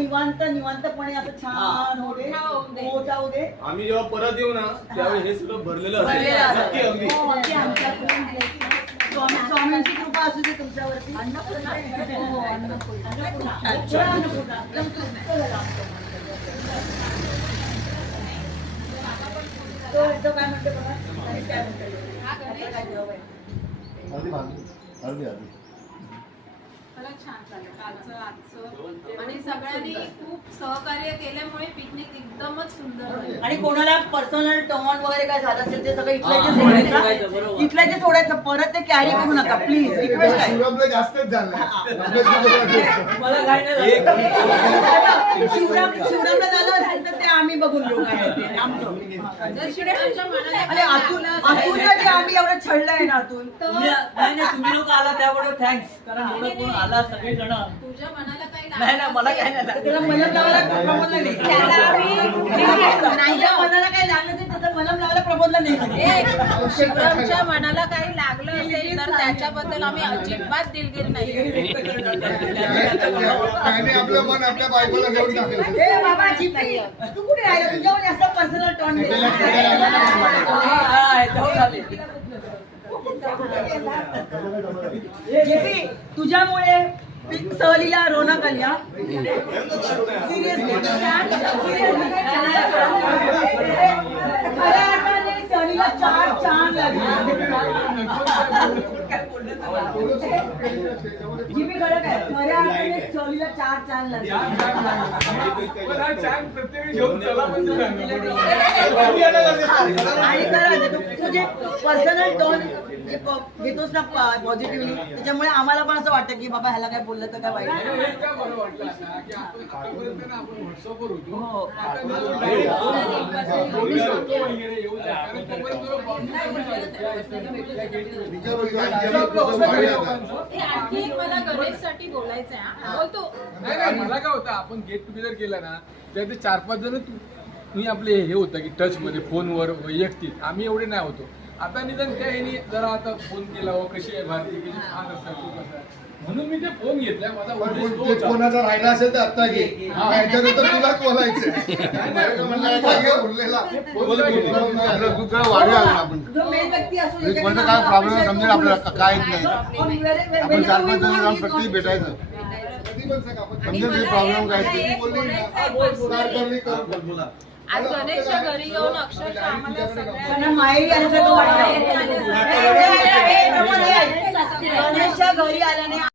निवांतपणे असं छान होऊ दे. आम्ही जेव्हा परत येऊ ना त्यावेळी हे सगळं भरलेलं असेल. स्वामींची कृपा असू दे तुमच्यावरती. तो काय म्हणते बघा, काय म्हणते. छान झालं कालचं आजचं आणि सगळ्यांनी खूप सहकार्य केल्यामुळे पिकनिक एकदमच सुंदर झाली. आणि कोणाला पर्सनल टॉन वगैरे काय झालं असेल ते सगळं इथल्या सोडायचं परत ते कॅरी करू नका प्लीज. रिक्वेस्ट आहे. जास्तच झालं शिवरामला झालं असेल तर ते आम्ही बघून घेऊ काय आमचं. आम्ही एवढं छळलंय ना अतुल. तुम्ही लोक आला त्याबरोबर थँक्स. कारण एवढं कोण आला सगळे जण. तुझ्या मनाला काही नाही ना मला काय नाही त्याला मलम लावायला प्रबोधला नाही. मनाला काही लागलं नाही त्याचं मलम लावायला प्रबोधला नाही. शिवरामच्या मनाला काही लागलं असेल तर त्याच्याबद्दल आम्ही अजिबात दिलगिरी नाही. आपलं मन आपल्या बायकोला घेऊन टाकलं. बाबा जीपी तू कुठे राहिला? तुझ्यावर जास्त पर्सनल टॉन जेपी तुझ्यामुळे सहलीला रोनक आली. सिरियसली सहलीला 4 चांद लागले. जीपी खरं काय खऱ्या अर्थाने सहलीला 4 चांद लागले. आणि खरं तुझे पर्सनल टोन घेतोस ना पॉझिटिव्हली त्याच्यामुळे आम्हाला पण असं वाटतं की बाबा ह्याला काय बोललं तर काय वाईट. आणखी एक मला गणेशसाठी बोलायचं आहे. बोलतो नाही मला काय होतं आपण गेट टुगेदर केलं ना त्यात 4-5 जण तुम्ही आपले हे होतं की टच मध्ये फोनवर वैयक्तिक आम्ही एवढे नाही होतो. आता निदान त्या ह्यानी जरा आता फोन केला कशी आहे भारती कशी छान असतात तू कसा म्हणून मी ते फोन घेतलाय. माझा कोणाचा राहिला असेल तर आता घे. याच्यानंतर तुला बोलायचं वाढूया आपण कोणता काय प्रॉब्लेम समजेल आपल्याला काय नाही. आपण 4-5 जण जाऊन प्रत्येक भेटायचं समजेल प्रॉब्लेम काय. आज गणेशच्या घरी येऊन अक्षरशः आम्हाला सगळ्यांना माहेरी आल्यासारखं वाटतं. गणेशच्या घरी आल्याने